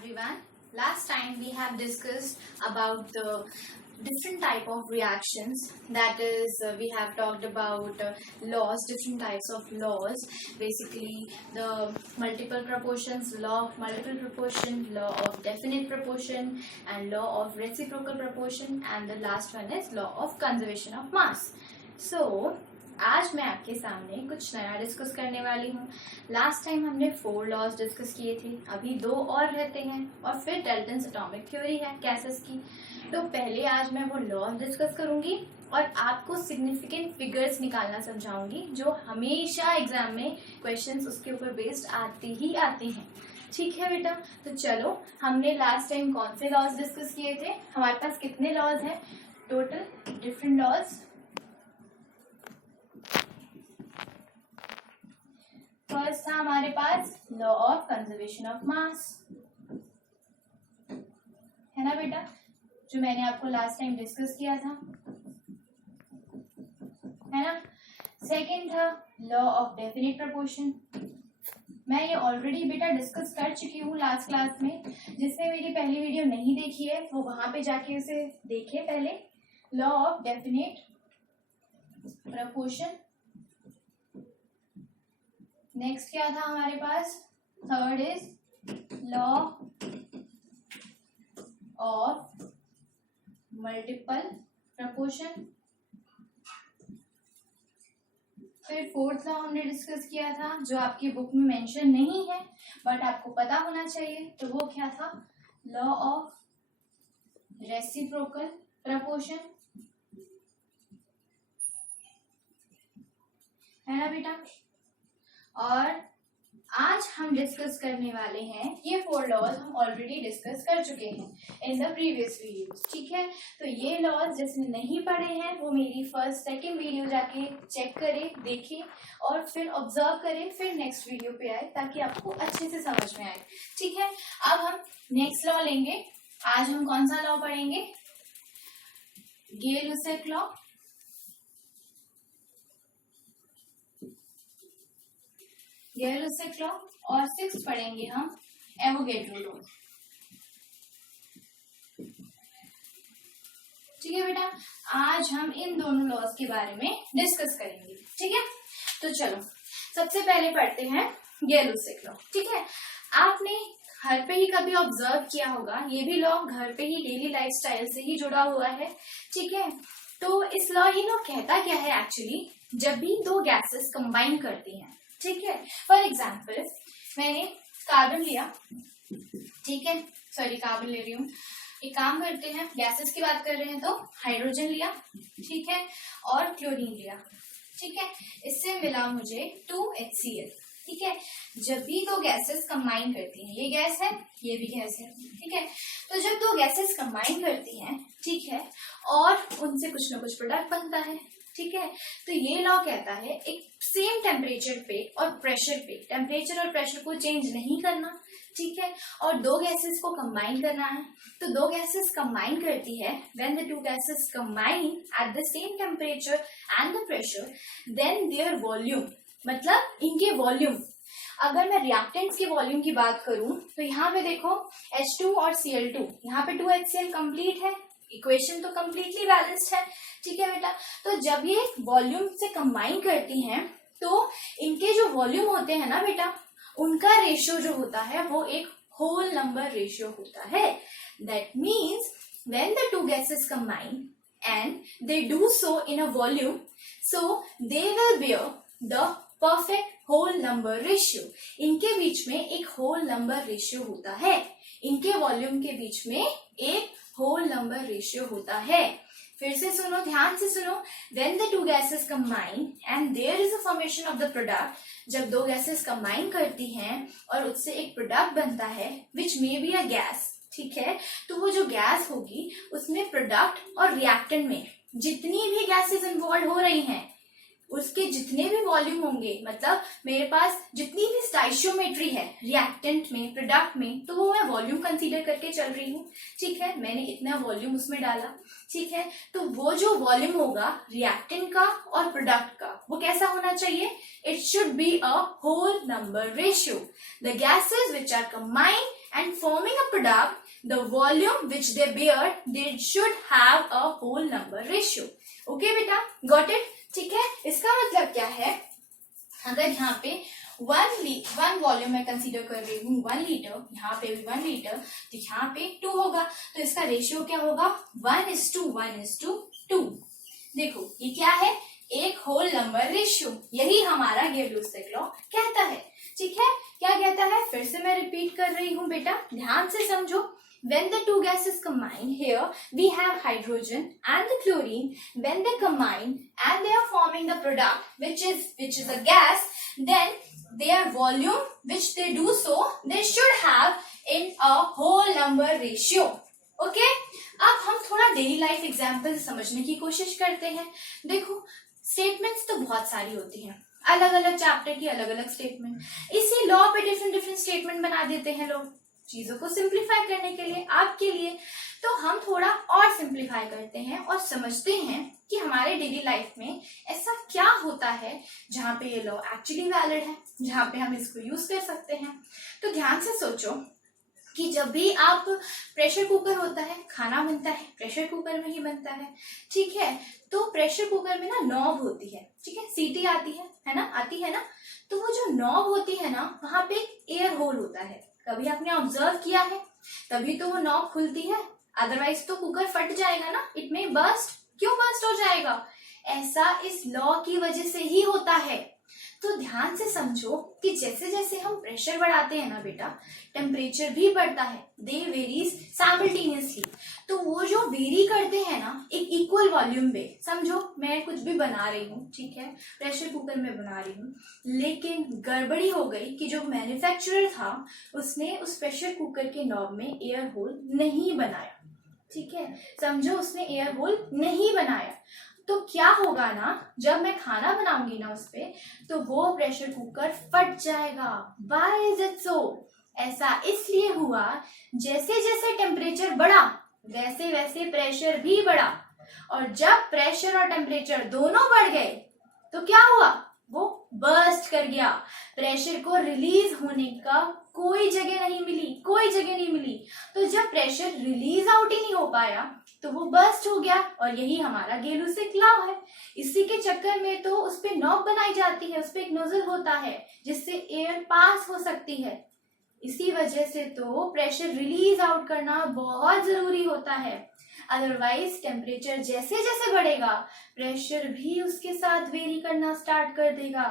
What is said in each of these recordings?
everyone. Last time we have discussed about the different type of reactions. That is, we have talked about laws, different types of laws. Basically, the multiple proportions, law of multiple proportion, law of definite proportion, and law of reciprocal proportion, and the last one is law of conservation of mass. So, आज मैं आपके सामने कुछ नया discuss करने वाली हूँ. Last time हमने 4 लॉज डिस्कस किए थे, अभी 2 और रहते हैं और फिर डाल्टन्स एटॉमिक थ्योरी है गैसेस की. तो पहले आज मैं वो लॉज डिस्कस करूंगी और आपको सिग्निफिकेंट फिगर्स निकालना समझाऊंगी जो हमेशा एग्जाम में क्वेश्चंस उसके ऊपर बेस्ड आते ही आते हैं. ठीक है बेटा, तो चलो हमने लास्ट टाइम कौन से लॉज डिस्कस किए थे. हमारे पास कितने लॉज हैं टोटल डिफरेंट लॉज. फर्स्ट था हमारे पास law of conservation of mass, है ना बेटा, जो मैंने आपको लास्ट टाइम डिस्कस किया था, है ना. सेकंड था लॉ ऑफ डेफिनिट प्रोपोर्शन. मैं ये ऑलरेडी बेटा डिस्कस कर चुकी हूँ लास्ट क्लास में. जिसने मेरी पहली वीडियो नहीं देखी है वो वहां पे जाके उसे देखे पहले. Law of definite proportion. Next क्या था हमारे पास, third is law of multiple proportion. फिर फोर्थ लॉ हमने डिस्कस किया था जो आपकी बुक में मेंशन नहीं है बट आपको पता होना चाहिए, तो वो क्या था, लॉ ऑफ रेसिप्रोकल प्रोपोर्शन, है ना बेटा. और आज हम डिस्कस करने वाले हैं ये 4 लॉज हम ऑलरेडी डिस्कस कर चुके हैं इन द प्रीवियस वीडियो. ठीक है, तो ये लॉज जिसने नहीं पढ़े हैं वो मेरी फर्स्ट सेकंड वीडियो जाके चेक करे, देखे और फिर ऑब्जर्व करे, फिर नेक्स्ट वीडियो पे आए ताकि आपको अच्छे से समझ में आए. ठीक है, अब हम नेक्स्ट लॉ लेंगे. आज हम कौन सा लॉ पढ़ेंगे, गे-लुसेक लॉ. गे-लुसेक लॉ और 6 पढ़ेंगे हम एवोगैड्रो लॉ. ठीक है बेटा, आज हम इन दोनों लॉज के बारे में डिस्कस करेंगे. ठीक है, तो चलो सबसे पहले पढ़ते हैं गे-लुसेक लॉ. ठीक है, आपने घर पे ही कभी ऑब्जर्व किया होगा, ये भी लॉ घर पे ही डेली लाइफस्टाइल से ही जुड़ा हुआ है. ठीक है, तो इस लॉ ये लॉ कहता क्या है एक्चुअली, जब भी 2 गैसेस कंबाइन करती हैं. ठीक है, फॉर एग्जाम्पल मैंने कार्बन लिया, ठीक है, सॉरी कार्बन ले रही हूँ. एक काम करते हैं, गैसेस की बात कर रहे हैं तो हाइड्रोजन लिया, ठीक है, और क्लोरीन लिया. ठीक है, इससे मिला मुझे 2HCl. ठीक है, जब भी 2 गैसेस कंबाइन करती हैं, ये गैस है ये भी गैस है. ठीक है, तो जब 2 गैसेस कंबाइन करती हैं, ठीक है, और उनसे कुछ ना कुछ प्रोडक्ट बनता है. ठीक है, तो ये लॉ कहता है एक सेम टेम्परेचर पे और प्रेशर पे, टेम्परेचर और प्रेशर को चेंज नहीं करना. ठीक है, और 2 गैसेस को कंबाइन करना है. तो 2 गैसेस कंबाइन करती है, when the 2 gases combine at the same temperature and the pressure, then their volume, मतलब इनके वॉल्यूम. अगर मैं रिएक्टेंट्स के वॉल्यूम की बात करूं तो यहाँ पे देखो H2 और Cl2, यहाँ पे 2HCl कंप्लीट है, इक्वेशन तो कंप्लीटली बैलेंस्ड है. ठीक है बेटा, तो जब ये वॉल्यूम से कंबाइन करती हैं तो इनके जो वॉल्यूम होते हैं ना बेटा, उनका रेशियो जो होता है वो एक होल नंबर रेशियो होता है. That means when the 2 gases combine and they do so in a volume, so they will bear the perfect whole number ratio. इनके बीच में एक होल नंबर रेशियो होता है, इनके वॉल्यूम के बीच में एक होल नंबर रेशियो होता है. फिर से सुनो, ध्यान से सुनो. When the 2 gases combine and there is a formation of the product, जब 2 गैसेस कंबाइन करती हैं और उससे एक प्रोडक्ट बनता है which may be a gas. ठीक है, तो वो जो गैस होगी उसमें प्रोडक्ट और रिएक्टेंट में जितनी भी गैसेस इन्वॉल्व हो रही हैं उसके जितने भी वॉल्यूम होंगे, मतलब मेरे पास जितनी भी स्टाइशियोमेट्री है रिएक्टेंट में, प्रोडक्ट में, तो वो मैं वॉल्यूम कंसीडर करके चल रही हूँ. ठीक है, मैंने इतना वॉल्यूम उसमें डाला. ठीक है, तो वो जो वॉल्यूम होगा रिएक्टेंट का और प्रोडक्ट का, वो कैसा होना चाहिए, it should be a whole number ratio. The gases which are combined and forming a product, the volume which they bear, they should have a whole number ratio. Okay बेटा, got it? ठीक है, इसका मतलब क्या है, अगर यहाँ पे वन वॉल्यूम मैं कंसीडर कर रही हूँ 1 लीटर, यहाँ पे भी 1 लीटर, तो यहाँ पे 2 होगा, तो इसका रेशियो क्या होगा 1:1:2. देखो ये क्या है, एक होल नंबर रेशियो, यही हमारा गिब्स-लिस्टिक लॉ कहता है. ठीक है, क्या कहता है, फिर से मैं रिपीट कर रही हूँ बेटा, ध्यान से समझो. When the two gases combine, here we have hydrogen and the chlorine. When they combine and they are forming the product which is a gas, then their volume which they do so, they should have in a whole number ratio. Okay? अब हम थोड़ा daily life example समझने की कोशिश करते हैं. देखो statements तो बहुत सारी होती हैं, अलग अलग चैप्टर की अलग अलग स्टेटमेंट, इसी लॉ पे डिफरेंट स्टेटमेंट बना देते हैं लोग चीजों को सिंप्लीफाई करने के लिए, आपके लिए. तो हम थोड़ा और सिंप्लीफाई करते हैं और समझते हैं कि हमारे डेली लाइफ में ऐसा क्या होता है जहाँ पे ये लॉ एक्चुअली वैलिड है, जहाँ पे हम इसको यूज कर सकते हैं. तो ध्यान से सोचो कि जब भी आप प्रेशर कुकर होता है, खाना बनता है प्रेशर कुकर में ही बनता है. ठीक है, तो प्रेशर कुकर में ना नॉब होती है. ठीक है, सीटी आती है ना, आती है ना. तो वो जो नॉब होती है ना, वहां पे एयर होल होता है. कभी आपने ऑब्जर्व किया है, तभी तो वो नॉब खुलती है, अदरवाइज तो कुकर फट जाएगा ना. इट में बर्स्ट, क्यों बर्स्ट हो जाएगा, ऐसा इस लॉ की वजह से ही होता है. तो ध्यान से समझो कि जैसे जैसे हम प्रेशर बढ़ाते हैं ना बेटा, टेम्परेचर भी बढ़ता है. दे वेरीज साइमल्टेनियसली. तो वो जो वेरी करते हैं ना एक इक्वल वॉल्यूम पे. समझो मैं कुछ भी बना रही हूँ, ठीक है, प्रेशर कुकर में बना रही हूँ, लेकिन गड़बड़ी हो गई कि जो मैन्युफैक्चरर था उसने उस प्रेशर कुकर के नॉब में एयर होल नहीं बनाया. ठीक है, समझो उसने एयर होल नहीं बनाया, तो क्या होगा ना, जब मैं खाना बनाऊंगी ना उस पे, तो वो प्रेशर कुकर फट जाएगा. Why is it so? ऐसा इसलिए हुआ, जैसे जैसे टेम्परेचर बढ़ा वैसे वैसे प्रेशर भी बढ़ा, और जब प्रेशर और टेम्परेचर दोनों बढ़ गए तो क्या हुआ, वो बर्स्ट कर गया. प्रेशर को रिलीज होने का कोई जगह नहीं मिली. तो जब प्रेशर रिलीज आउट ही नहीं हो पाया तो वो बर्स्ट हो गया, और यही हमारा गिब्स-लिस्टिक लॉ है. इसी के चक्कर में तो उस पे नॉब बनाई जाती है, उस पे एक नोजल होता है जिससे एयर पास हो सकती है. इसी वजह से तो प्रेशर रिलीज आउट करना बहुत जरूरी होता है. अदरवाइज टेम्परेचर जैसे जैसे बढ़ेगा प्रेशर भी उसके साथ वेरी करना स्टार्ट कर देगा,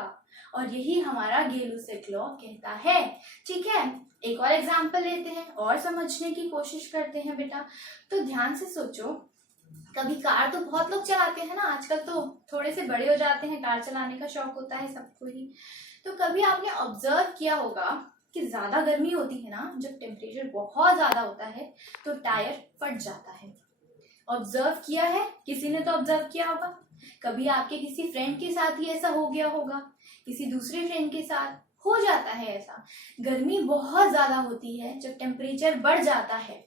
और यही हमारा गिब्स-लिस्टिक लॉ कहता है. ठीक है, एक और एग्जांपल लेते हैं और समझने की कोशिश करते हैं बेटा. तो ध्यान से सोचो, कभी कार तो बहुत लोग चलाते हैं ना, आजकल तो थोड़े से बड़े हो जाते हैं, कार चलाने का शौक होता है सबको ही. तो कभी आपने ऑब्जर्व किया होगा कि ज्यादा गर्मी होती है ना, जब टेम्परेचर बहुत ज्यादा होता है तो टायर फट जाता है. ऑब्जर्व किया है, किसी ने तो ऑब्जर्व किया होगा. कभी आपके किसी फ्रेंड के साथ ही ऐसा हो गया होगा, किसी दूसरे फ्रेंड के साथ हो जाता है ऐसा. गर्मी बहुत ज्यादा होती है जब टेम्परेचर बढ़ जाता है.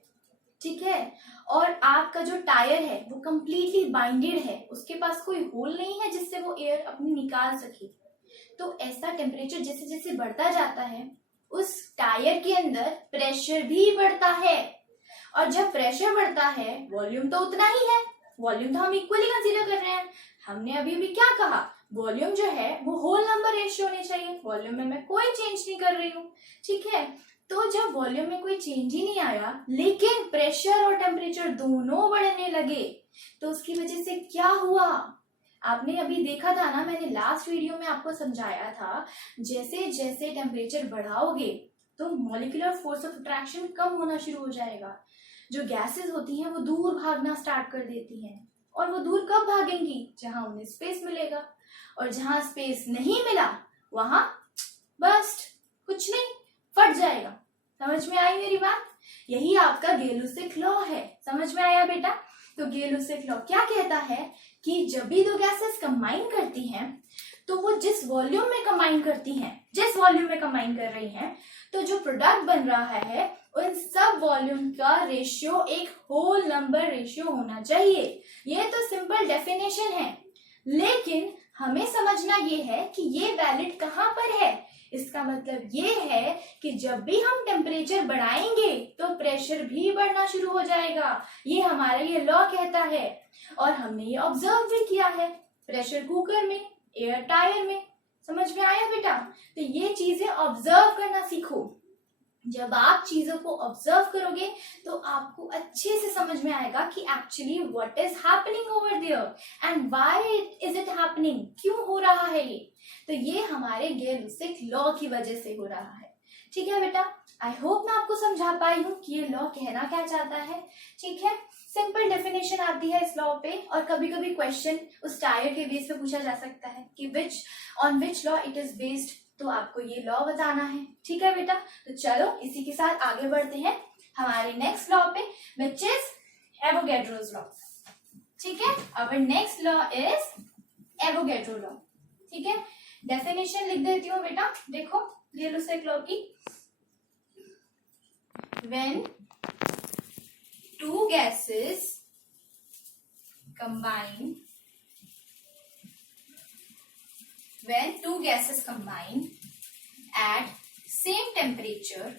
ठीक है, और आपका जो टायर है वो कंप्लीटली बाइंडेड है, उसके पास कोई होल नहीं है जिससे वो एयर अपनी निकाल सके. तो ऐसा टेम्परेचर जैसे जैसे बढ़ता जाता है, उस टायर के अंदर प्रेशर भी बढ़ता है, और जब प्रेशर बढ़ता है वॉल्यूम तो उतना ही है, वॉल्यूम तो हम इक्वली कंसीडर कर रहे हैं. हमने अभी भी क्या कहा, वॉल्यूम जो है वो होल नंबर रेशियो होने चाहिए, वॉल्यूम में मैं कोई चेंज नहीं कर रही हूँ. ठीक है, तो जब वॉल्यूम में कोई चेंज ही नहीं आया लेकिन प्रेशर और टेम्परेचर दोनों बढ़ने लगे, तो उसकी वजह से क्या हुआ, आपने अभी देखा था ना, मैंने लास्ट वीडियो में आपको समझाया था, जैसे जैसे टेम्परेचर बढ़ाओगे तो मॉलिक्यूलर फोर्स ऑफ अट्रैक्शन कम होना शुरू हो जाएगा. जो गैसेस होती हैं वो दूर भागना स्टार्ट कर देती हैं, और वो दूर कब भागेंगी, जहां उन्हें स्पेस मिलेगा, और जहां स्पेस नहीं मिला वहां बस्ट, कुछ नहीं, फट जाएगा. समझ में आई मेरी बात? यही आपका गिब्स-लिस्टिक लॉ है. समझ में आया बेटा? तो गिब्स-लिस्टिक लॉ क्या कहता है कि जब भी दो गैसेस कंबाइन करती हैं तो वो जिस वॉल्यूम में कंबाइन करती हैं, जिस वॉल्यूम में कंबाइन कर रही हैं, तो जो प्रोडक्ट बन रहा है उन सब वॉल्यूम का रेशियो एक होल नंबर रेशियो होना चाहिए. ये तो सिंपल डेफिनेशन है, लेकिन हमें समझना ये है कि ये वैलिड कहाँ पर है, इसका मतलब ये है कि जब भी हम टेम्परेचर बढ़ाएंगे तो प्रेशर भी बढ़ना शुरू हो जाएगा। ये हमारा ये लॉ कहता है और हमने ये ऑब्जर्व भी किया है प्रेशर कुकर में, एयर टायर में। समझ में आया बेटा? तो ये चीजें ऑब्जर्व करना सीखो। जब आप चीजों को ऑब्जर्व करोगे तो आपको अच्छे से समझ में आएगा कि actually what is happening over there and why is it happening, क्यों हो रहा है ये। तो ये हमारे गेल-लुसिक लॉ की वजह से हो रहा है। ठीक है बेटा, आई होप मैं आपको समझा पाई हूँ कि ये लॉ कहना क्या चाहता है। ठीक है, सिंपल डेफिनेशन आती है इस लॉ पे और कभी कभी क्वेश्चन उस टायर के बेस पे पूछा जा सकता है कि on which law it is based, तो आपको ये लॉ बताना है। ठीक है बेटा, तो चलो इसी के साथ आगे बढ़ते हैं हमारे नेक्स्ट लॉ पे, विच इज एवोगैड्रोस लॉ। ठीक है, our next law is Avogadro law. ठीक है, डेफिनेशन लिख देती हूँ बेटा, देखो गेल-लुसिक लॉ की। When two gases combine, when two gases combine at same temperature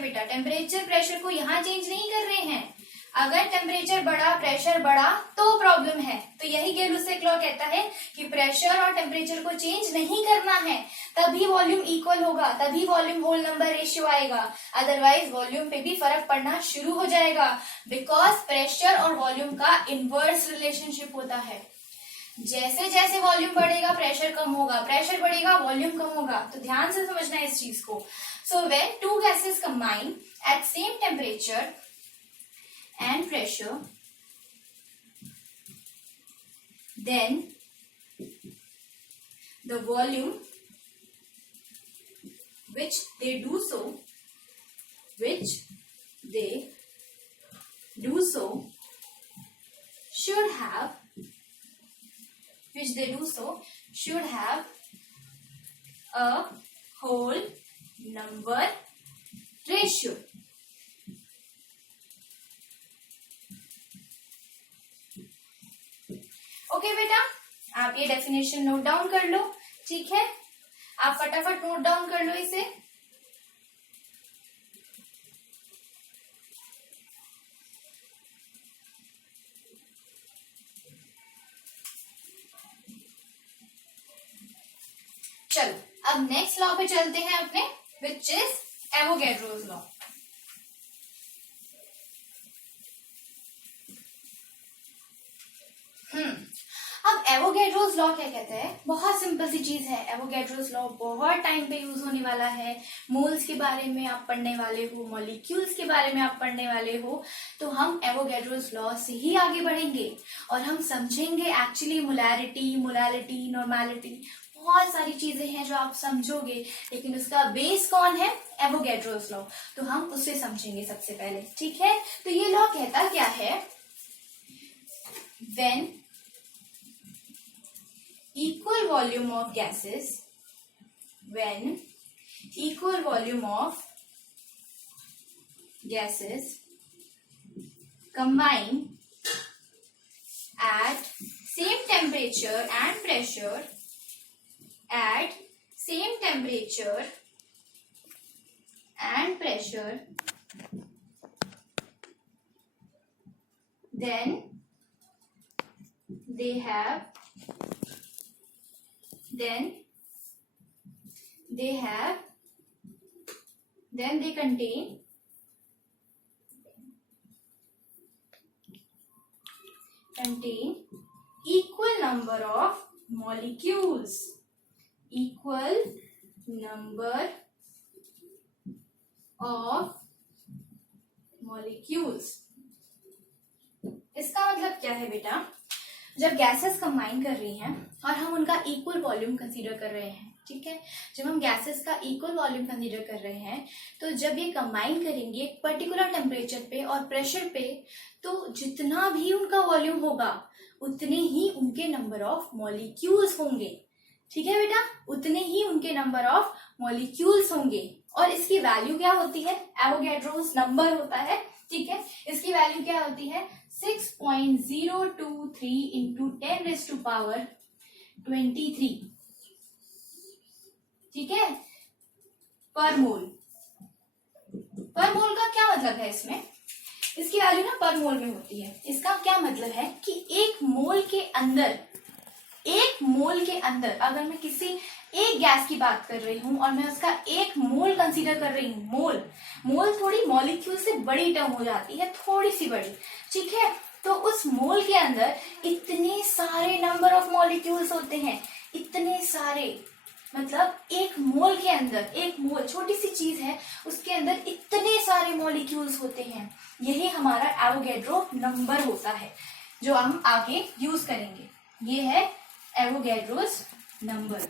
बेटा, टेम्परेचर प्रेशर को यहाँ चेंज नहीं कर रहे हैं। अगर टेम्परेचर बढ़ा, प्रेशर बढ़ा तो प्रॉब्लम है। तो यही गेल-लुसिक लॉ कहता है कि प्रेशर और टेम्परेचर को चेंज नहीं करना है, तभी वॉल्यूम इक्वल होगा, तभी वॉल्यूम होल नंबर रेशियो आएगा। अदरवाइज वॉल्यूम पे भी फर्क पड़ना शुरू हो जाएगा, बिकॉज प्रेशर और वॉल्यूम का इनवर्स रिलेशनशिप होता है। जैसे जैसे वॉल्यूम बढ़ेगा प्रेशर कम होगा, प्रेशर बढ़ेगा वॉल्यूम कम होगा। तो ध्यान से समझना है इस चीज को। So when two gases combine at same temperature and pressure, then the volume which they do so should have a whole number ratio. Okay बेटा, आप ये डेफिनेशन नोट डाउन कर लो। ठीक है, आप फटाफट नोट डाउन कर लो इसे। चलो अब नेक्स्ट लॉ पे चलते हैं अपने, विच इज एवोगैड्रोस लॉ। अब एवोगैड्रोस लॉ क्या कहता है? बहुत सिंपल सी चीज है। एवोगैड्रोस लॉ बहुत टाइम पे यूज होने वाला है। मोल्स के बारे में आप पढ़ने वाले हो, मॉलिक्यूल्स के बारे में आप पढ़ने वाले हो, तो हम एवोगैड्रोस लॉ से ही आगे बढ़ेंगे और हम समझेंगे एक्चुअली मोलैरिटी, मोलालिटी, नॉर्मैलिटी, बहुत सारी चीजें हैं जो आप समझोगे, लेकिन उसका बेस कौन है? Avogadro's law. तो हम उसे समझेंगे सबसे पहले। ठीक है, तो ये लॉ कहता क्या है? When equal volume of gases, when equal volume of gases combine at same temperature and pressure, at same temperature and pressure, then they contain equal number of molecules, equal number of molecules। इसका मतलब क्या है बेटा? जब gases combine कर रही हैं और हम उनका इक्वल वॉल्यूम कंसीडर कर रहे हैं, ठीक है, जब हम गैसेस का इक्वल वॉल्यूम कंसीडर कर रहे हैं, तो जब ये कंबाइन करेंगे एक पर्टिकुलर टेम्परेचर पे और प्रेशर पे, तो जितना भी उनका वॉल्यूम होगा उतने ही उनके नंबर ऑफ मॉलिक्यूल्स होंगे। ठीक है बेटा, उतने ही उनके नंबर ऑफ मॉलिक्यूल्स होंगे। और इसकी वैल्यू क्या होती है? एवोगैड्रोस नंबर होता है। ठीक है, इसकी वैल्यू क्या होती है? 6.023 into 10⁻23। ठीक है, पर मोल। पर मोल का क्या मतलब है, इसमें इसकी वैल्यू ना पर मोल में होती है। इसका क्या मतलब है कि एक मोल के अंदर अगर मैं किसी एक गैस की बात कर रही हूं और मैं उसका एक मोल कंसीडर कर रही हूं, मोल थोड़ी मॉलिक्यूल से बड़ी टर्म हो जाती है, थोड़ी सी बड़ी, ठीक है। तो उस मोल के अंदर इतने सारे नंबर ऑफ मॉलिक्यूल्स होते हैं, इतने सारे, मतलब एक मोल के अंदर, एक मोल छोटी सी चीज है, उसके अंदर इतने सारे मॉलिक्यूल्स होते हैं। यही हमारा एवोगैड्रो नंबर होता है जो हम आगे यूज करेंगे। ये है एवोगैड्रोस नंबर,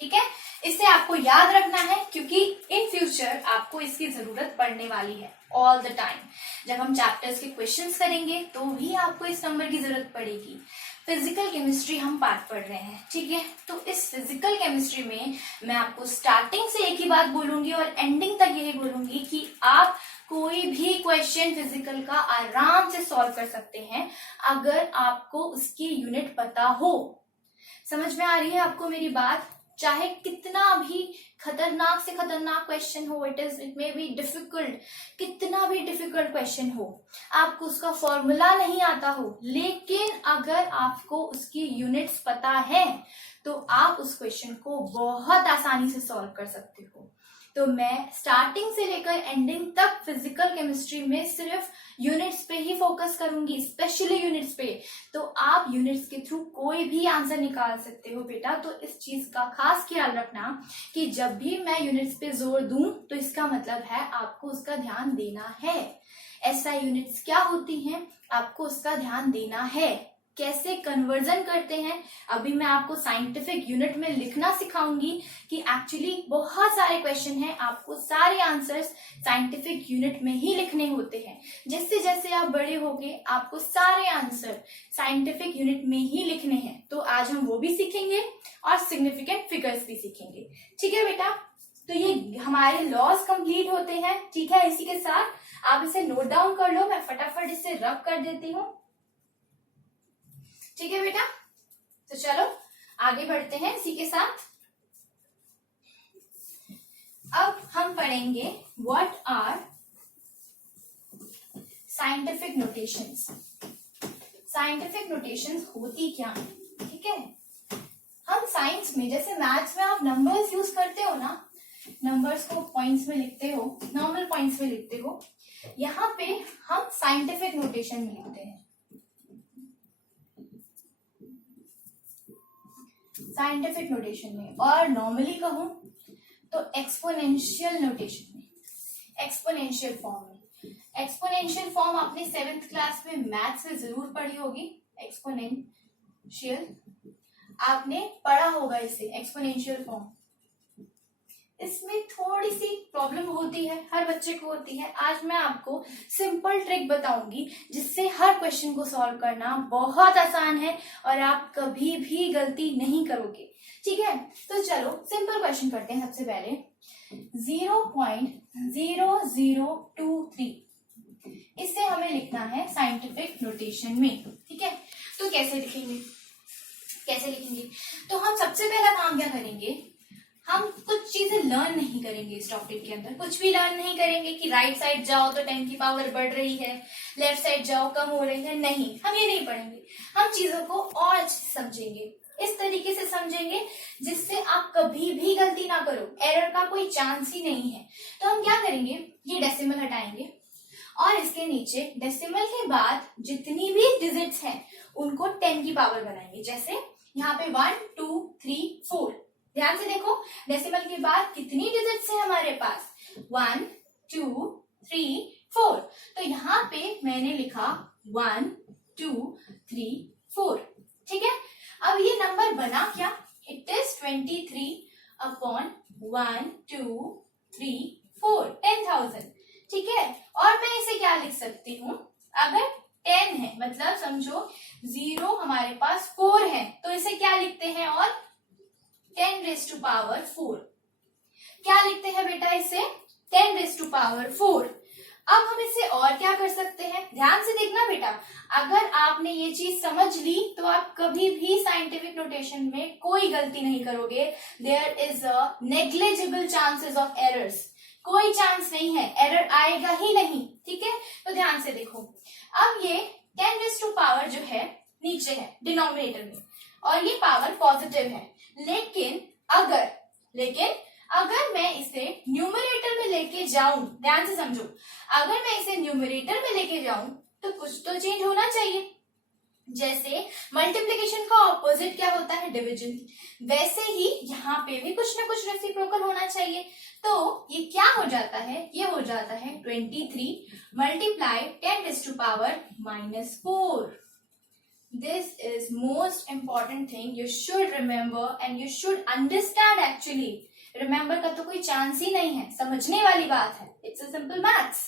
ठीक है। इसे आपको याद रखना है क्योंकि इन फ्यूचर आपको इसकी जरूरत पड़ने वाली है ऑल द टाइम। जब हम चैप्टर्स के क्वेश्चंस करेंगे तो भी आपको इस नंबर की जरूरत पड़ेगी। फिजिकल केमिस्ट्री हम पार्ट पढ़ रहे हैं, ठीक है। तो इस फिजिकल केमिस्ट्री में मैं आपको स्टार्टिंग से एक ही बात बोलूंगी और एंडिंग तक यही बोलूंगी कि आप कोई भी क्वेश्चन फिजिकल का आराम से सॉल्व कर सकते हैं अगर आपको उसकी यूनिट पता हो। समझ में आ रही है आपको मेरी बात? चाहे कितना भी खतरनाक से खतरनाक क्वेश्चन हो, इट मे बी डिफिकल्ट, कितना भी डिफिकल्ट क्वेश्चन हो, आपको उसका फॉर्मूला नहीं आता हो, लेकिन अगर आपको उसकी यूनिट्स पता है तो आप उस क्वेश्चन को बहुत आसानी से सॉल्व कर सकते हो। तो मैं स्टार्टिंग से लेकर एंडिंग तक फिजिकल केमिस्ट्री में सिर्फ यूनिट्स पे ही फोकस करूंगी, स्पेशली यूनिट्स पे। तो आप यूनिट्स के थ्रू कोई भी आंसर निकाल सकते हो बेटा। तो इस चीज का खास ख्याल रखना कि जब भी मैं यूनिट्स पे जोर दूं तो इसका मतलब है आपको उसका ध्यान देना है। ऐसा यूनिट्स क्या होती हैं, आपको उसका ध्यान देना है। कैसे कन्वर्जन करते हैं अभी मैं आपको साइंटिफिक यूनिट में लिखना सिखाऊंगी कि एक्चुअली बहुत सारे क्वेश्चन हैं, आपको सारे आंसर्स साइंटिफिक यूनिट में ही लिखने होते हैं। जैसे जैसे आप बड़े होगे आपको सारे आंसर साइंटिफिक यूनिट में ही लिखने हैं। तो आज हम वो भी सीखेंगे और सिग्निफिकेंट फिगर्स भी सीखेंगे, ठीक है बेटा। तो ये हमारे लॉज कंप्लीट होते हैं, ठीक है। इसी के साथ आप इसे नोट डाउन कर लो, मैं फटाफट इसे रब कर देती हूँ, ठीक है बेटा। तो चलो आगे बढ़ते हैं इसी के साथ। अब हम पढ़ेंगे what are scientific notations. Scientific notations होती क्या है, ठीक है। हम साइंस में, जैसे मैथ्स में आप नंबर्स यूज करते हो ना, नंबर्स को पॉइंट्स में लिखते हो, नॉर्मल पॉइंट्स में लिखते हो, यहाँ पे हम साइंटिफिक नोटेशन में लिखते हैं। साइंटिफिक नोटेशन में, और नॉर्मली कहूं तो एक्सपोनेंशियल नोटेशन में, एक्सपोनेंशियल फॉर्म में। एक्सपोनेंशियल फॉर्म आपने 7th क्लास में मैथ्स में जरूर पढ़ी होगी। एक्सपोनेंशियल आपने पढ़ा होगा इसे, एक्सपोनेंशियल फॉर्म। इसमें थोड़ी सी प्रॉब्लम होती है, हर बच्चे को होती है। आज मैं आपको सिंपल ट्रिक बताऊंगी जिससे हर क्वेश्चन को सॉल्व करना बहुत आसान है और आप कभी भी गलती नहीं करोगे, ठीक है। तो चलो सिंपल क्वेश्चन करते हैं। सबसे पहले 0.0023 इसे हमें लिखना है साइंटिफिक नोटेशन में, ठीक है। तो कैसे लिखेंगे, तो हम सबसे पहला काम क्या करेंगे, हम कुछ चीजें लर्न नहीं करेंगे इस टॉपिक के अंदर। कुछ भी लर्न नहीं करेंगे कि राइट साइड जाओ तो 10 की पावर बढ़ रही है, लेफ्ट साइड जाओ कम हो रही है, नहीं, हम ये नहीं पढ़ेंगे। हम चीजों को और अच्छे से समझेंगे, इस तरीके से समझेंगे जिससे आप कभी भी गलती ना करो, एरर का कोई चांस ही नहीं है। तो हम क्या करेंगे, ये डेसिमल हटाएंगे और इसके नीचे डेसिमल के बाद जितनी भी डिजिट्स हैं उनको 10 की पावर बनाएंगे। जैसे यहाँ पे 1 2 3 4, ध्यान से देखो डेसिमल के बाद कितनी डिजिट्स है हमारे पास, 1 2 3 4। तो यहाँ पे मैंने लिखा 1 2 3 4, ठीक है। अब ये नंबर बना क्या, इट इज 23/1 2 3 4, 10,000, ठीक है। और मैं इसे क्या लिख सकती हूँ, अगर 10 है मतलब समझो 0 हमारे पास 4 है तो इसे क्या लिखते हैं, और 10⁻⁴ क्या लिखते हैं बेटा इसे, 10⁻⁴। अब हम इसे और क्या कर सकते हैं, ध्यान से देखना बेटा, अगर आपने ये चीज समझ ली तो आप कभी भी साइंटिफिक नोटेशन में कोई गलती नहीं करोगे. There is a negligible chances of errors. कोई चांस नहीं है, एरर आएगा ही नहीं. ठीक है, तो ध्यान से देखो. अब ये 10⁻⁴ जो है नीचे है डिनोमिनेटर में और ये पावर पॉजिटिव है. लेकिन अगर मैं इसे न्यूमरेटर में लेके जाऊं, ध्यान से समझो, अगर मैं इसे न्यूमरेटर में लेके जाऊं तो कुछ तो चेंज होना चाहिए. जैसे मल्टीप्लिकेशन का ऑपोजिट क्या होता है, डिवीजन, वैसे ही यहाँ पे भी कुछ ना कुछ रेसिप्रोकल होना चाहिए. तो ये क्या हो जाता है, ये हो जाता है 23 multiply 10⁻⁻⁴. This is most important thing you should remember and you should understand actually. Remember का तो कोई चांस ही नहीं है, समझने वाली बात है. It's a simple maths.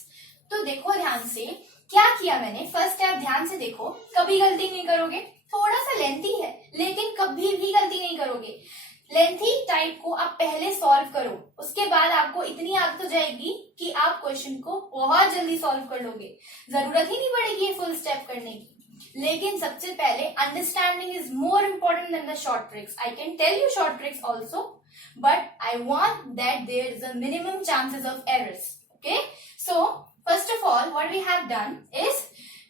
तो देखो ध्यान से क्या किया मैंने. फर्स्ट स्टेप ध्यान से देखो, कभी गलती नहीं करोगे. थोड़ा सा लेंथी है लेकिन कभी भी गलती नहीं करोगे. लेंथी टाइप को आप पहले सॉल्व करो, उसके बाद आपको इतनी आदत हो जाएगी कि आप क्वेश्चन को बहुत जल्दी सॉल्व कर लोगे. जरूरत ही नहीं पड़ेगी ये फुल स्टेप करने की. लेकिन सबसे पहले understanding is more important than the short tricks. I can tell you short tricks also, but I want that there is a minimum chances of errors. Okay, so first of all what we have done is,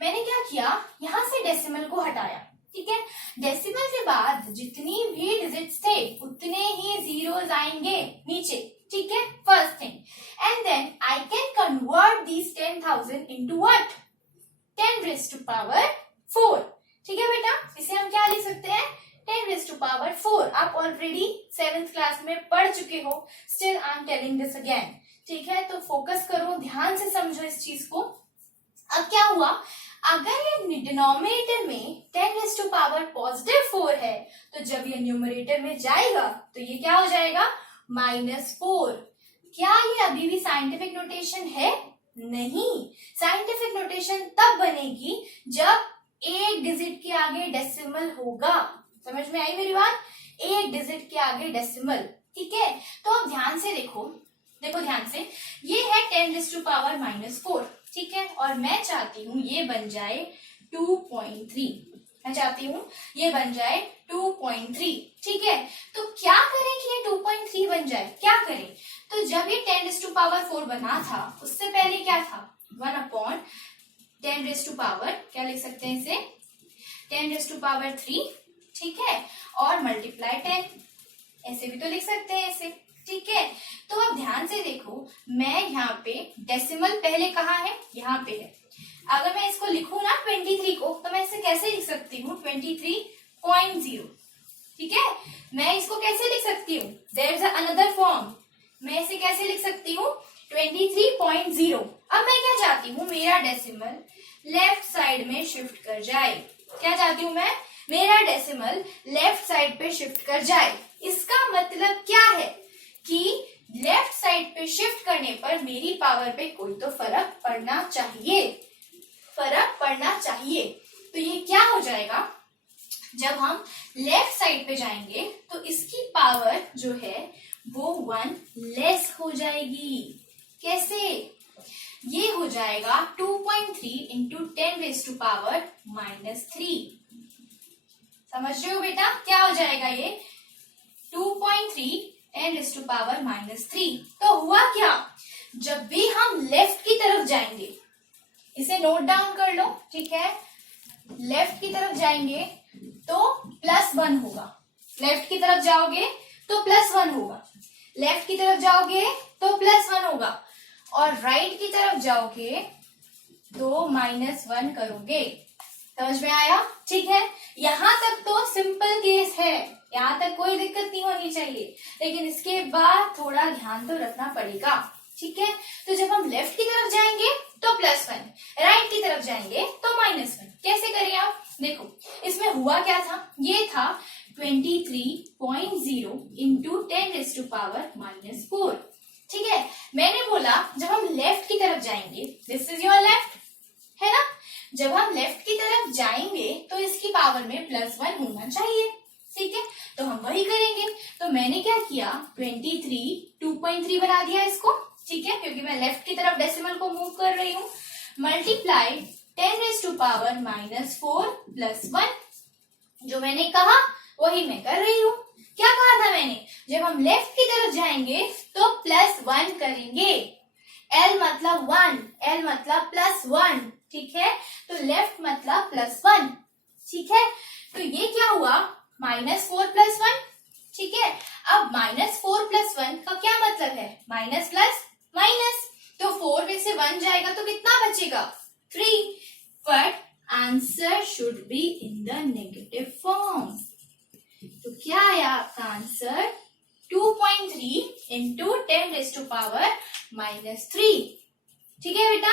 मैंने क्या किया, यहां से decimal को हटाया. ठीक है, decimal के बाद जितनी भी डिजिट्स थे उतने ही जीरोस आएंगे नीचे. ठीक है, first thing. And then I can convert these 10,000 into what, 10⁻⁴. ठीक है बेटा, इसे हम क्या लिख सकते हैं, 10⁻⁴. आप ऑलरेडी 7th क्लास में पढ़ चुके हो, still I am telling this again. ठीक है, तो फोकस करो, ध्यान से समझो इस चीज को. अब क्या हुआ, अगर ये डिनोमिनेटर में 10⁻⁴ है तो जब ये न्यूमरेटर में जाएगा तो ये क्या हो जाएगा, -4. क्या ये अभी भी साइंटिफिक नोटेशन है, नहीं. साइंटिफिक नोटेशन तब बनेगी जब एक डिजिट के आगे डेसिमल होगा. समझ में आई मेरी बात, एक डिजिट के आगे डेसिमल. ठीक है, तो अब ध्यान से देखो ध्यान से, ये है 10⁻⁻⁴. ठीक है, और मैं चाहती हूं ये बन जाए 2.3. मैं चाहती हूँ ये बन जाए 2.3. ठीक है, तो क्या करें कि ये 2.3 बन जाए, क्या करें, तो जब ये 10⁻⁴ बना था उससे पहले क्या था, 1/10⁻, क्या लिख सकते हैं इसे, 10⁻3. ठीक है, और मल्टीप्लाई 10, ऐसे भी तो लिख सकते हैं इसे. ठीक है, तो अब ध्यान से देखो, मैं यहाँ पे डेसिमल पहले कहाँ है, यहाँ पे है. अगर मैं इसको लिखूं ना 23 को, तो मैं इसे कैसे लिख सकती हूँ, 23.0. ठीक है, मैं इसको कैसे लिख सकती हूँ, देयर इज अनदर फॉर्म. मैं इसे कैसे लिख सकती हूँ, 23.0. अब मैं क्या चाहती हूँ, मेरा डेसिमल लेफ्ट साइड में शिफ्ट कर जाए. क्या चाहती हूँ मैं, मेरा डेसिमल लेफ्ट साइड पे शिफ्ट कर जाए. इसका मतलब क्या है कि लेफ्ट साइड पे शिफ्ट करने पर मेरी पावर पे कोई तो फर्क पड़ना चाहिए. तो ये क्या हो जाएगा, जब हम लेफ्ट साइड पे जाएंगे तो इसकी पावर जो है वो 1 लेस हो जाएगी. कैसे, ये हो जाएगा 2.3 इंटू 10⁻⁻3. समझ रहे हो बेटा, क्या हो जाएगा ये 2.3 10⁻⁻3. तो हुआ क्या, जब भी हम लेफ्ट की तरफ जाएंगे, इसे नोट डाउन कर लो. ठीक है, लेफ्ट की तरफ जाएंगे तो +1 होगा. लेफ्ट की तरफ जाओगे तो +1 होगा. लेफ्ट की तरफ जाओगे तो +1 होगा, और राइट की तरफ जाओगे तो -1 करोगे. समझ में आया. ठीक है, यहाँ तक तो सिंपल केस है, यहाँ तक कोई दिक्कत नहीं होनी चाहिए. लेकिन इसके बाद थोड़ा ध्यान तो रखना पड़ेगा. ठीक है, तो जब हम लेफ्ट की तरफ जाएंगे तो +1, राइट की तरफ जाएंगे तो -1. कैसे करें आप, देखो इसमें हुआ क्या था, ये था 23.0 इंटू 10⁻⁻4. ठीक है, मैंने बोला जब हम लेफ्ट की तरफ जाएंगे, दिस इज योर लेफ्ट है ना, जब हम लेफ्ट की तरफ जाएंगे तो इसकी पावर में +1 होना चाहिए. ठीक है, तो हम वही करेंगे. तो मैंने क्या किया, 23 2.3 बना दिया इसको. ठीक है, क्योंकि मैं लेफ्ट की तरफ डेसिमल को मूव कर रही हूँ, मल्टीप्लाई 10⁻⁻⁴ प्लस 1। जो मैंने कहा वही मैं कर रही हूँ। क्या कहा था मैंने? जब हम लेफ्ट की तरफ जाएंगे तो +1 करेंगे। L मतलब 1, L मतलब +1, ठीक है, तो लेफ्ट मतलब +1, ठीक है। तो ये क्या हुआ? -4 + 1, ठीक है। अब -4 + 1 का क्या मतलब है? माइनस प्लस माइनस, तो 4 में से 1 जाएगा तो कितना बचेगा? 3, but answer should be in the negative form. तो क्या आया आपका आंसर? 2.3 इंटू 10⁻⁻3। ठीक है बेटा,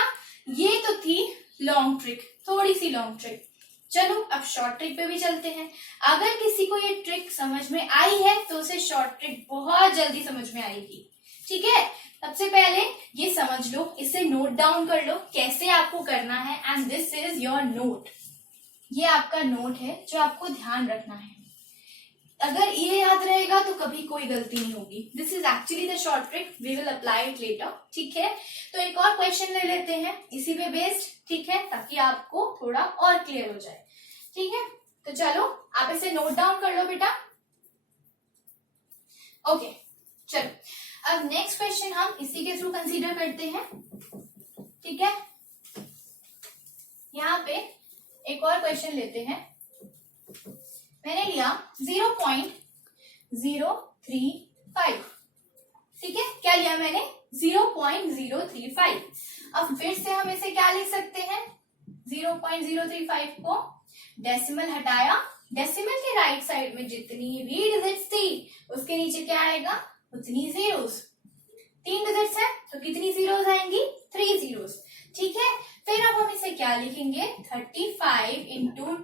ये तो थी लॉन्ग ट्रिक, थोड़ी सी लॉन्ग ट्रिक। चलो अब शॉर्ट ट्रिक पे भी चलते हैं। अगर किसी को ये ट्रिक समझ में आई है तो उसे शॉर्ट ट्रिक बहुत जल्दी समझ में आएगी, ठीक है। सबसे पहले ये समझ लो, इसे नोट डाउन कर लो कैसे आपको करना है, and this is your note. ये आपका नोट है जो आपको ध्यान रखना है। अगर ये याद रहेगा तो कभी कोई गलती नहीं होगी। This is actually the short trick, we will apply it later, ठीक है। तो एक और क्वेश्चन ले लेते हैं इसी पे बेस्ड, ठीक है, ताकि आपको थोड़ा और क्लियर हो जाए, ठीक है। तो चलो आप इसे नोट डाउन कर लो बेटा। ओके, चलो अब नेक्स्ट क्वेश्चन हम इसी के थ्रू कंसीडर करते हैं, ठीक है। यहाँ पे एक और क्वेश्चन लेते हैं। मैंने लिया 0.035, ठीक है। क्या लिया मैंने? 0.035। अब फिर से हम इसे क्या लिख सकते हैं? 0.035 को डेसिमल हटाया, डेसिमल के राइट साइड में जितनी भी डिजिट्स थी उसके नीचे क्या आएगा? उतनी जीरोस। 3 डिजिट्स है तो कितनी जीरोस आएंगी? 3 जीरोस, ठीक है। फिर अब हम इसे क्या लिखेंगे? 35 इंटू,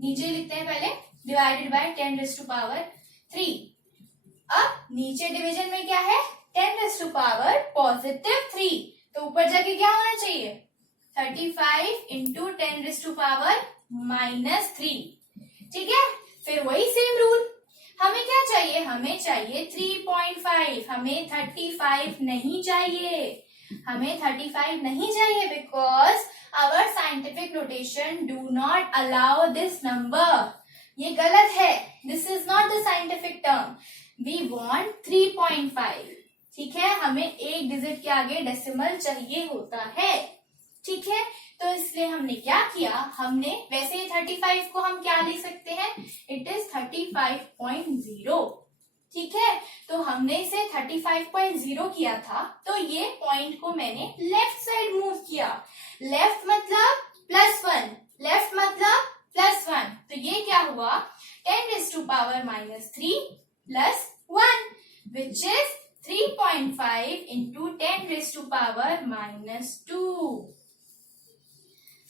नीचे लिखते हैं पहले, डिवाइडेड बाय 10⁻3। अब नीचे डिवीजन में क्या है? 10⁻3, तो ऊपर जाके क्या होना चाहिए? 35 इंटू 10⁻⁻3, ठीक है। फिर वही सेम रूल, हमें क्या चाहिए? हमें चाहिए 3.5, हमें 35 नहीं चाहिए, हमें 35 नहीं चाहिए, because our scientific notation do not allow this number. ये गलत है, this is not the scientific term. We want 3.5, ठीक है। हमें एक डिजिट के आगे डेसिमल चाहिए होता है, ठीक है। तो इसलिए हमने क्या किया? हमने वैसे 35 को हम क्या लिख सकते हैं? इट इज 35.0, ठीक है। तो हमने इसे 35.0 किया था, तो ये पॉइंट को मैंने लेफ्ट साइड मूव किया। लेफ्ट मतलब +1, लेफ्ट मतलब +1, तो ये क्या हुआ? 10⁻³ प्लस 1, विच इज 3.5 इंटू 10⁻²।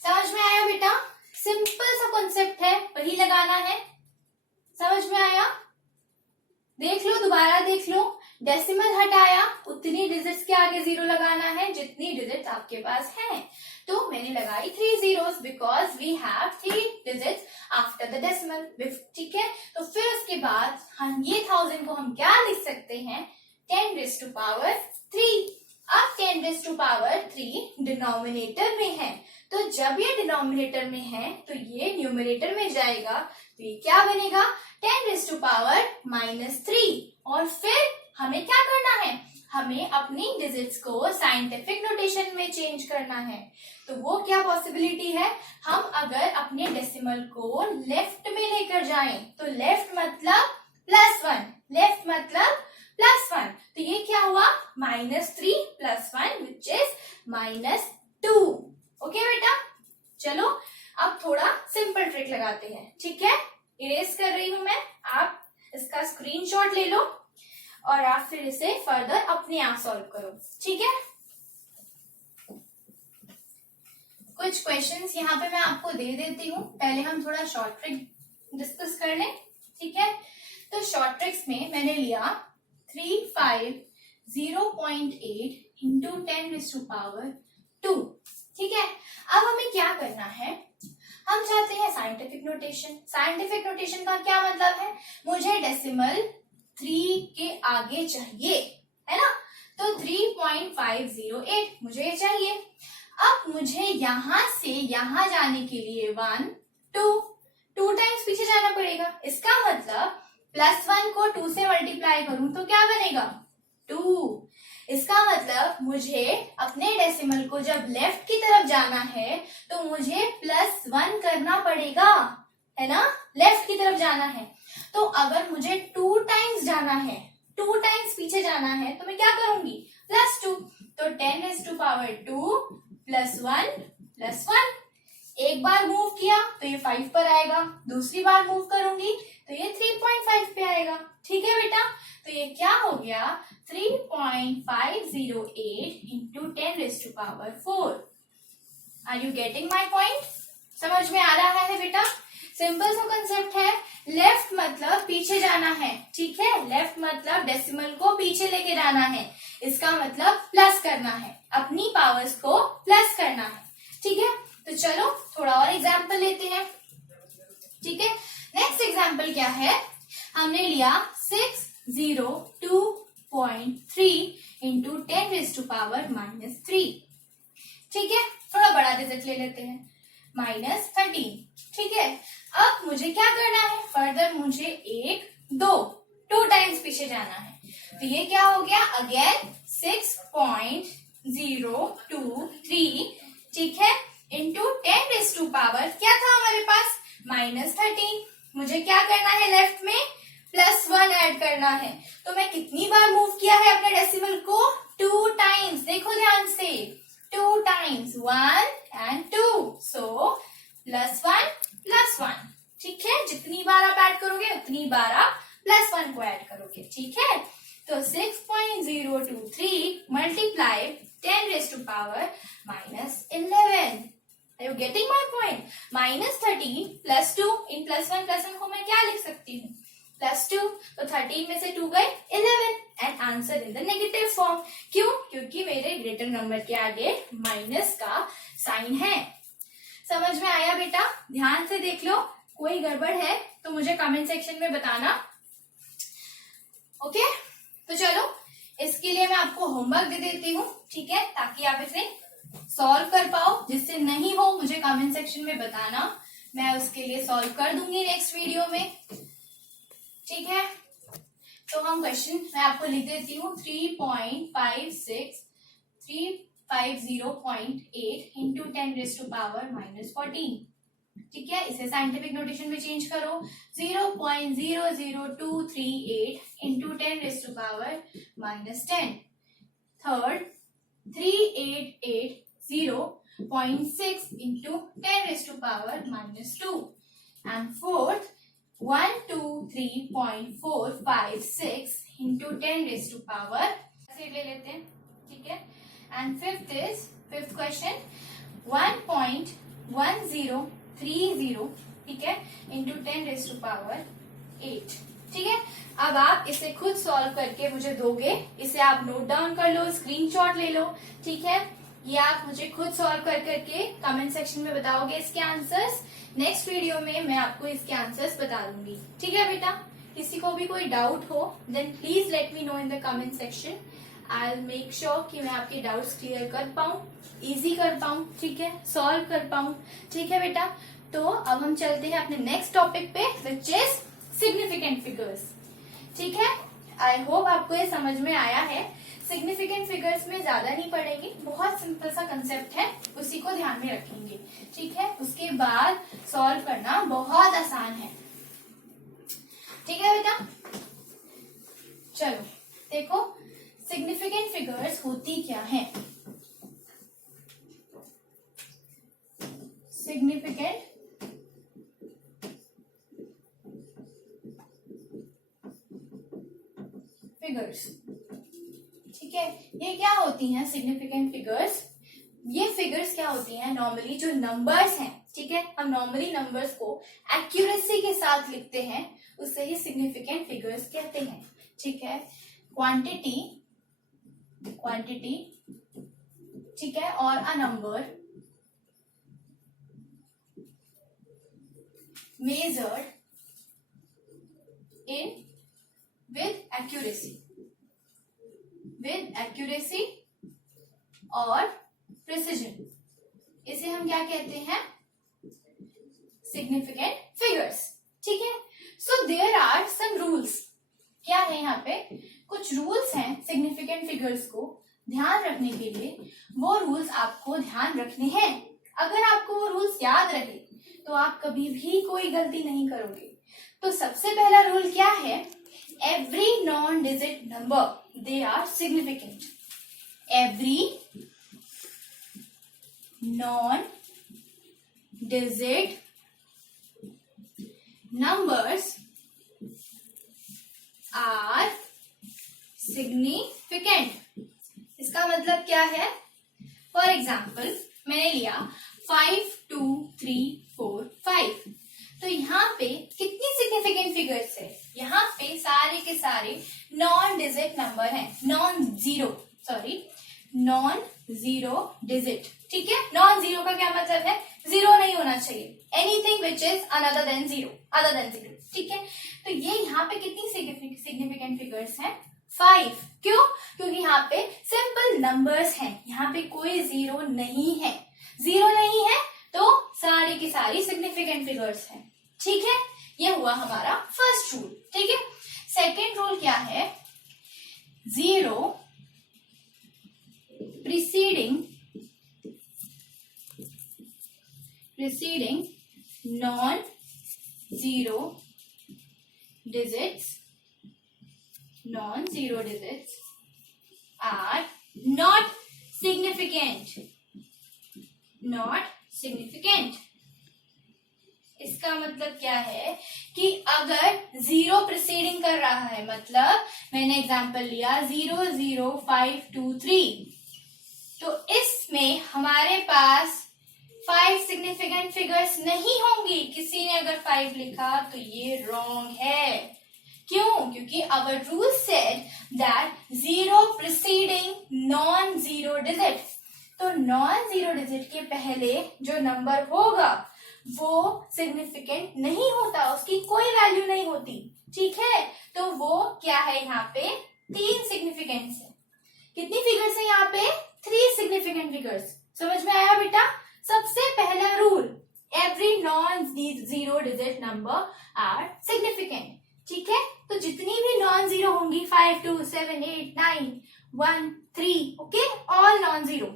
समझ में आया बेटा? सिंपल सा कॉन्सेप्ट है, वही लगाना है। समझ में आया? देख लो, दोबारा देख लो। डेसिमल हटाया, उतनी डिजिट्स के आगे 0 लगाना है जितनी डिजिट्स आपके पास हैं। तो मैंने लगाई 3 zeros because we have 3 digits after the decimal, ठीक है। तो फिर उसके बाद हम ये 1000 को हम क्या लिख सकते हैं? 10⁻3। अब 10⁻3 डिनोमिनेटर में है, तो जब ये डिनोमिनेटर में है तो ये न्यूमरेटर में जाएगा, तो ये क्या बनेगा? 10⁻³ और फिर हमें क्या करना है? हमें अपनी डिजिट्स को साइंटिफिक नोटेशन में चेंज करना है। तो वो क्या पॉसिबिलिटी है? हम अगर अपने डेसिमल को लेफ्ट में लेकर जाएं, तो लेफ्ट मतलब +1, लेफ्ट मतलब +1, तो ये क्या हुआ? -3 + 1 विच इज -2। ओके बेटा, चलो अब थोड़ा सिंपल ट्रिक लगाते हैं, ठीक है। इरेज कर रही हूं मैं, आप इसका स्क्रीनशॉट ले लो और आप फिर इसे फर्दर अपने आप सॉल्व करो, ठीक है। कुछ क्वेश्चंस यहाँ पे मैं आपको दे देती हूँ, पहले हम थोड़ा शॉर्ट ट्रिक डिस्कस कर लें, ठीक है। तो शॉर्ट ट्रिक्स में मैंने लिया 350.8 इंटू 10⁻², ठीक है। अब हमें क्या करना है? हम चाहते हैं साइंटिफिक नोटेशन। साइंटिफिक नोटेशन का क्या मतलब है? मुझे डेसिमल 3 के आगे चाहिए, है ना। तो 3.5 3.508 मुझे ये चाहिए। अब मुझे यहां से यहां जाने के लिए 1 2 टाइम्स पीछे जाना पड़ेगा। इसका मतलब +1 को 2 से मल्टीप्लाई करूं तो क्या बनेगा 2। इसका मतलब मुझे अपने डेसिमल को जब लेफ्ट की तरफ जाना है तो मुझे +1 करना पड़ेगा, है ना, लेफ्ट की तरफ जाना है। तो अगर मुझे 2 टाइम्स जाना है, 2 टाइम्स पीछे जाना है तो मैं क्या करूंगी +2। तो 10⁻², +1 एक बार मूव किया तो ये 5 पर आएगा, दूसरी बार मूव करूंगी तो ये 3.5 पे आएगा। ठीक है बेटा, तो ये क्या हो गया 3.508 into 10⁻⁴। Are you getting my point? समझ में आ रहा है बेटा? सिंपल सा कंसेप्ट है। लेफ्ट मतलब पीछे जाना है, ठीक है, लेफ्ट मतलब डेसिमल को पीछे लेके जाना है। इसका मतलब प्लस करना है, अपनी पावर्स को प्लस करना है। ठीक है, तो चलो थोड़ा और एग्जाम्पल लेते हैं। ठीक है, नेक्स्ट एग्जाम्पल क्या है, हमने लिया 602.3 इंटू 10⁻⁻3। ठीक है, थोड़ा बड़ा डिजिट ले लेते हैं, -13। ठीक है, अब मुझे क्या करना है, फर्दर मुझे 2 टाइम्स पीछे जाना है। तो ये क्या हो गया अगेन 6.023, ठीक है, इंटू 10⁻⁻, क्या था हमारे पास -13। मुझे क्या करना है, लेफ्ट में +1 ऐड करना है। तो मैं कितनी बार मूव किया है अपने डेसिमल को 2 टाइम्स। देखो ध्यान से 2 टाइम्स, 1 and 2, सो +1, ठीक है, जितनी बार आप ऐड करोगे उतनी बार आप +1 को ऐड करोगे। ठीक है, तो 6.023 multiply 10⁻⁻11। Are you getting my point? -13 +2 इन +1 को मैं क्या लिख सकती हूँ +2, तो 13 में से 2 गए 11 and answer in the negative form. क्यों? क्योंकि मेरे ग्रेटर नंबर के आगे माइनस का साइन है। समझ में आया बेटा? ध्यान से देख लो, कोई गड़बड़ है तो मुझे कमेंट सेक्शन में बताना। ओके, तो चलो इसके लिए मैं आपको होमवर्क दे देती हूँ, ठीक है, ताकि आप इसे सॉल्व कर पाओ। जिससे नहीं हो मुझे कमेंट सेक्शन में बताना, मैं उसके लिए सॉल्व कर दूंगी नेक्स्ट वीडियो में। ठीक है, तो हम क्वेश्चन मैं आपको लिख देती हूँ 350.8 इंटू 10⁻⁻14। ठीक है, इसे साइंटिफिक नोटेशन में चेंज करो 0.00238 into 10⁻⁻10। Third 3880.6 into 10⁻⁻2 and fourth 123.456 into 10⁻, ले लेते हैं, ठीक है, एंड फिफ्थ क्वेश्चन 1.1030, ठीक है, इंटू 10⁻8। ठीक है, अब आप इसे खुद सॉल्व करके मुझे दोगे, इसे आप नोट डाउन कर लो, स्क्रीनशॉट ले लो। ठीक है, ये आप मुझे खुद सॉल्व कर करके कमेंट सेक्शन में बताओगे इसके आंसर्स। नेक्स्ट वीडियो में मैं आपको इसके आंसर्स बता दूंगी। ठीक है बेटा, किसी को भी कोई डाउट हो then please let me know in the comment section. I will make sure कि मैं आपके डाउट्स क्लियर कर पाऊं, इजी कर पाऊं, ठीक है, सॉल्व कर पाऊं। ठीक है बेटा, तो अब हम चलते हैं अपने नेक्स्ट टॉपिक पे, विच इज सिग्निफिकेंट फिगर्स। ठीक है, आई होप आपको ये समझ में आया है। सिग्निफिकेंट फिगर्स में ज्यादा नहीं पढ़ेंगे, बहुत सिंपल सा कंसेप्ट है, उसी को ध्यान में रखेंगे। ठीक है, उसके बाद सॉल्व करना बहुत आसान है। ठीक है बेटा, चलो देखो सिग्निफिकेंट फिगर्स होती क्या है। सिग्निफिकेंट फिगर्स, ठीक है, ये क्या होती हैं सिग्निफिकेंट फिगर्स? ये फिगर्स क्या होती हैं, नॉर्मली जो नंबर्स हैं, ठीक है, हम नॉर्मली नंबर्स को एक्यूरेसी के साथ लिखते हैं, उससे ही सिग्निफिकेंट फिगर्स कहते हैं। ठीक है, क्वांटिटी, ठीक है, और uh number measured in with accuracy और प्रिसिजन, इसे हम क्या कहते हैं, सिग्निफिकेंट फिगर्स। ठीक है, so there are some rules. क्या है यहाँ पे, कुछ रूल्स हैं सिग्निफिकेंट फिगर्स को ध्यान रखने के लिए, वो रूल्स आपको ध्यान रखने हैं। अगर आपको वो रूल्स याद रहे तो आप कभी भी कोई गलती नहीं करोगे। तो सबसे पहला रूल क्या है, every non digit number they are significant. Every non digit numbers are significant. इसका मतलब क्या है, फॉर एग्जाम्पल मैंने लिया 5 2 3 4 5, तो यहाँ पे कितनी सिग्निफिकेंट फिगर्स है, यहाँ पे सारे के सारे नॉन डिजिट नंबर हैं, नॉन जीरो डिजिट। ठीक है, नॉन जीरो का क्या मतलब है, जीरो नहीं होना चाहिए, anything which is other than zero. ठीक है, तो ये यहाँ पे कितनी सिग्निफिकेंट फिगर्स हैं, 5। क्यों, क्योंकि यहाँ पे सिंपल नंबर्स हैं, यहाँ पे कोई जीरो नहीं है। जीरो नहीं है तो सारी की सारी सिग्निफिकेंट फिगर्स हैं। ठीक है, ये हुआ हमारा फर्स्ट रूल। ठीक है, सेकेंड रूल क्या है, zero preceding non zero digits are not significant। इसका मतलब क्या है कि अगर जीरो प्रीसीडिंग कर रहा है, मतलब मैंने एग्जांपल लिया 0 0 5 2 3, तो इसमें हमारे पास 5 सिग्निफिकेंट फिगर्स नहीं होंगी। किसी ने अगर 5 लिखा तो ये रॉन्ग है। क्यों, क्योंकि our rule said that zero preceding non zero digit, तो नॉन जीरो डिजिट के पहले जो नंबर होगा वो सिग्निफिकेंट नहीं होता, उसकी कोई वैल्यू नहीं होती। ठीक है, तो वो क्या है, यहाँ पे 3 सिग्निफिकेंट्स है। कितनी फिगर्स है यहाँ पे, 3 सिग्निफिकेंट फिगर्स। समझ में आया बेटा। सबसे पहला rule, every non zero digit number are significant. ठीक है, तो जितनी भी नॉन जीरो होंगी 5 2 7 8 9 1 3, okay, all non zero,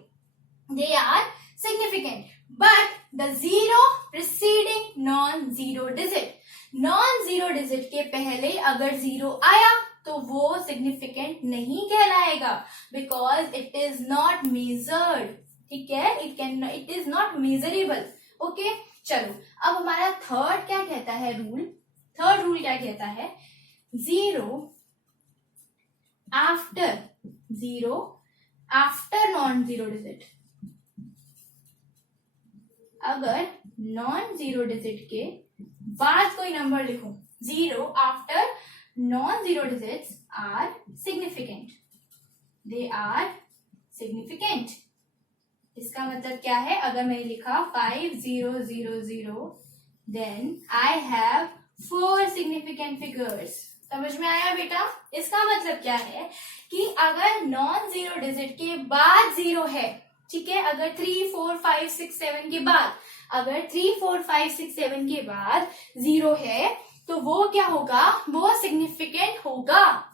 they are significant. But the zero preceding non zero digit के पहले अगर जीरो आया तो वो सिग्निफिकेंट नहीं कहलाएगा, because it is not measured. ठीक है, it is not measurable. Okay, चलो अब हमारा थर्ड क्या कहता है रूल, थर्ड रूल क्या कहता है, zero after non zero digit. अगर नॉन जीरो डिजिट के बाद कोई नंबर लिखूं, zero after non zero digits are significant, they are significant. इसका मतलब क्या है, अगर मैंने लिखा 5 0 0 0, then I have 4 significant figures. समझ में आया बेटा। इसका मतलब क्या है कि अगर नॉन जीरो डिजिट के बाद जीरो है, ठीक है, अगर 3 4 5 6 7 के बाद, अगर 3 4 5 6 7 के बाद जीरो है तो वो क्या होगा, वो सिग्निफिकेंट होगा।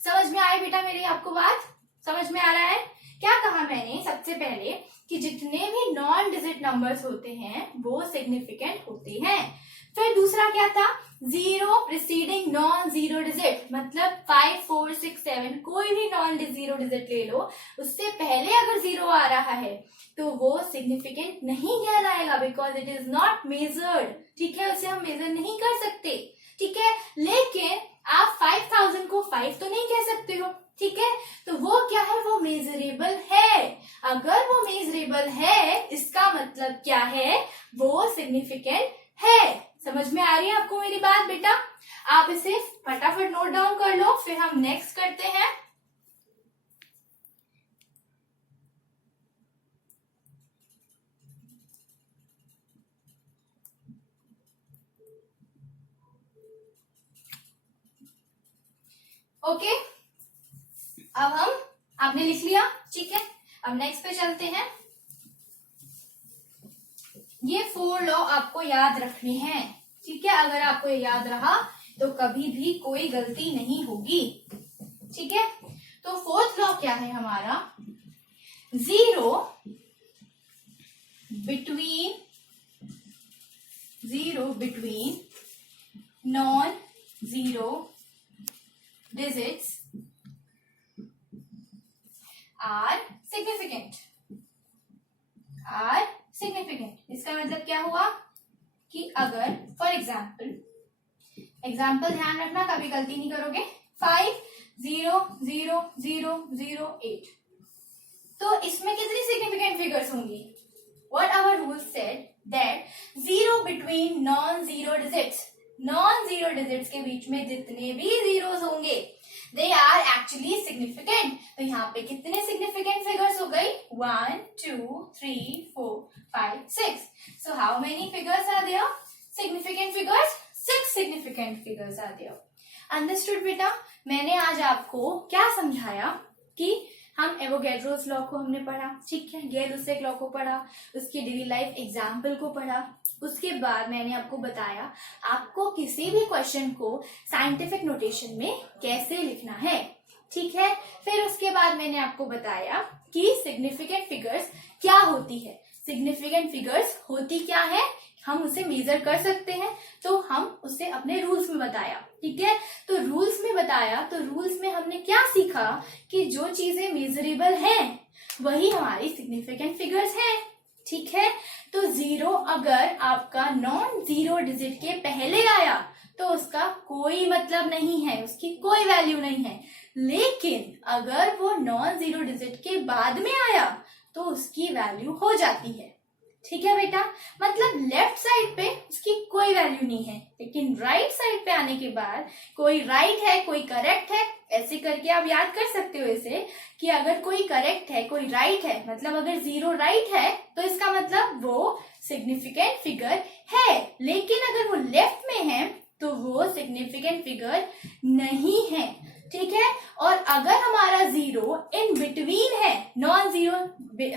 समझ में आया बेटा मेरी आपको बात, समझ में आ रहा है। क्या कहा मैंने सबसे पहले कि जितने भी नॉन डिजिट नंबर्स होते हैं वो सिग्निफिकेंट होते हैं। फिर दूसरा क्या था, zero preceding non zero digit, मतलब 5 4 6 7 कोई भी नॉन जीरो डिजिट ले लो, उससे पहले अगर जीरो आ रहा है तो वो सिग्निफिकेंट नहीं कहलाएगा, because it is not measured. ठीक है, उसे हम मेजर नहीं कर सकते। ठीक है, लेकिन आप 5000 को 5 तो नहीं कह सकते हो। ठीक है, तो वो क्या है, वो मेजरेबल है। अगर वो मेजरेबल है इसका मतलब क्या है, वो सिग्निफिकेंट है। समझ में आ रही है आपको मेरी बात बेटा। आप इसे फटाफट नोट डाउन कर लो, फिर हम नेक्स्ट करते हैं। ओके, अब हम आपने लिख लिया, ठीक है। अब नेक्स्ट पे चलते हैं। ये 4 लॉ आपको याद रखने हैं, ठीक है। अगर आपको ये याद रहा तो कभी भी कोई गलती नहीं होगी, ठीक है। तो 4th लॉ क्या है हमारा, 0 between non-zero digits are significant। इसका मतलब क्या हुआ कि अगर फॉर एग्जाम्पल ध्यान रखना, कभी गलती नहीं करोगे, 5 0 0 0 0 8, तो इसमें कितनी सिग्निफिकेंट फिगर्स होंगी। What our rule said that 0 between non-zero digits के बीच में जितने भी zeros होंगे they are actually significant। तो यहाँ पे कितने significant figures हो गई, 1 2 3 4 5 6। So how many figures are there, significant figures, 6 significant figures are there। Understood बेटा। मैंने आज आपको क्या समझाया कि हम एवोगैड्रोस लॉ को हमने पढ़ा, ठीक है, गेल-लुसेक लॉ को पढ़ा, उसके डेली लाइफ एग्जाम्पल को पढ़ा। उसके बाद मैंने आपको बताया आपको किसी भी क्वेश्चन को साइंटिफिक नोटेशन में कैसे लिखना है, ठीक है। फिर उसके बाद मैंने आपको बताया कि सिग्निफिकेंट फिगर्स क्या होती है। सिग्निफिकेंट फिगर्स होती क्या है, हम उसे मेजर कर सकते हैं, तो हम उसे अपने रूल्स में बताया, ठीक है। तो रूल्स में बताया, तो रूल्स में हमने क्या सीखा कि जो चीजें मेजरेबल हैं वही हमारी सिग्निफिकेंट फिगर्स हैं, ठीक है। तो 0 अगर आपका नॉन जीरो डिजिट के पहले आया तो उसका कोई मतलब नहीं है, उसकी कोई वैल्यू नहीं है। लेकिन अगर वो नॉन जीरो डिजिट के बाद में आया तो उसकी वैल्यू हो जाती है, ठीक है बेटा। मतलब लेफ्ट साइड पे उसकी कोई वैल्यू नहीं है, लेकिन राइट साइड पे आने के बाद कोई राइट है कोई करेक्ट है, ऐसे करके आप याद कर सकते हो इसे कि अगर कोई करेक्ट है कोई राइट है, मतलब अगर 0 राइट है तो इसका मतलब वो सिग्निफिकेंट फिगर है। लेकिन अगर वो लेफ्ट में है तो वो सिग्निफिकेंट फिगर नहीं है, ठीक है। और अगर हमारा 0 इन बिटवीन है, नॉन जीरो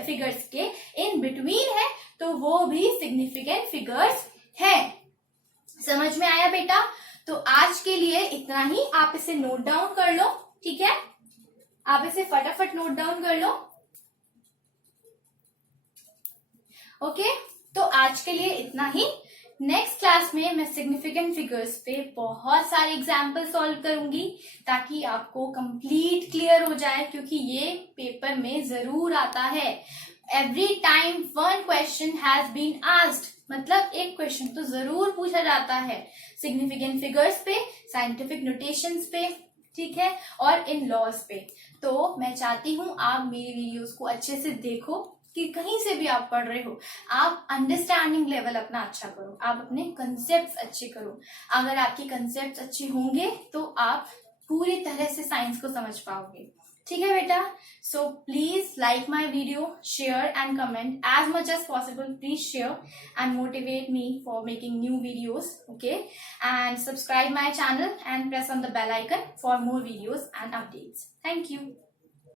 फिगर्स के इन बिटवीन है, तो वो भी सिग्निफिकेंट फिगर्स है। समझ में आया बेटा। तो आज के लिए इतना ही, आप इसे नोट डाउन कर लो, ठीक है। आप इसे फटाफट नोट डाउन कर लो, ओके। तो आज के लिए इतना ही। नेक्स्ट क्लास में मैं सिग्निफिकेंट फिगर्स पे बहुत सारे एग्जाम्पल सॉल्व करूंगी ताकि आपको कंप्लीट क्लियर हो जाए, क्योंकि ये पेपर में जरूर आता है। Every time 1 question has been asked, मतलब एक क्वेश्चन तो जरूर पूछा जाता है सिग्निफिकेंट फिगर्स पे, साइंटिफिक नोटेशंस पे, ठीक है, और इन लॉज पे। तो मैं चाहती हूँ आप मेरी वीडियोस को अच्छे से देखो, कि कहीं से भी आप पढ़ रहे हो आप अंडरस्टैंडिंग लेवल अपना अच्छा करो, आप अपने कंसेप्ट्स अच्छे करो। अगर आपके कंसेप्ट्स अच्छे होंगे तो आप पूरी तरह से साइंस को समझ पाओगे, ठीक है बेटा। So please like my video, share and comment as much as possible. Please share and motivate me for making new videos, okay. And subscribe my channel and press on the bell icon for more videos and updates. Thank you.